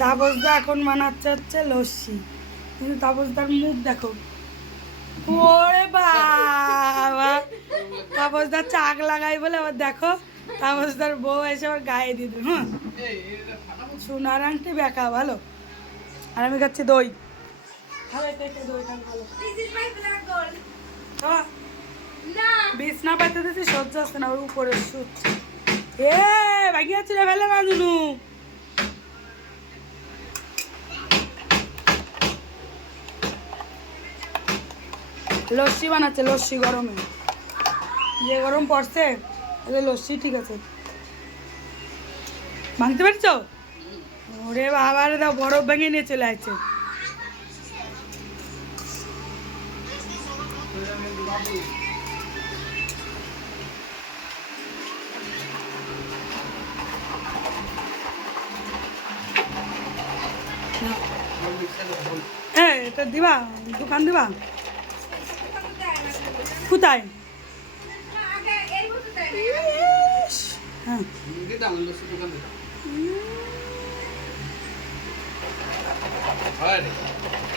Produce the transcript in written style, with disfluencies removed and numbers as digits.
তাপসদা এখন বানাচ্ছে হচ্ছে লস্যি, কিন্তু তাপসদার মুখ দেখো, ওরে বাবা, তাপসদার চাক লাগাই বলে আবার দেখো তাপসদার বউ এসে আবার গায়ে দিয়ে দেবে। হ্যাঁ, সোনার আংটি বেকা ভালো। আর আমি খাচ্ছি দই। বিছনা পাইতে দিচ্ছি, সহ্য আসছে না, ওর উপরে সুচ। এ বাকি আছে রে, ফেলে না দুনু। লস্যি বানাচ্ছে, লস্যি গরমে, যে গরম পড়ছে লস্যি ঠিক আছে। ভাঙতে পারছো? ওরে বাবা রে, দাও বরফ ভেঙে নিয়ে চলে আসছে। এটা দিবা, দোকান দিবা কোথায়? হ্যাঁ,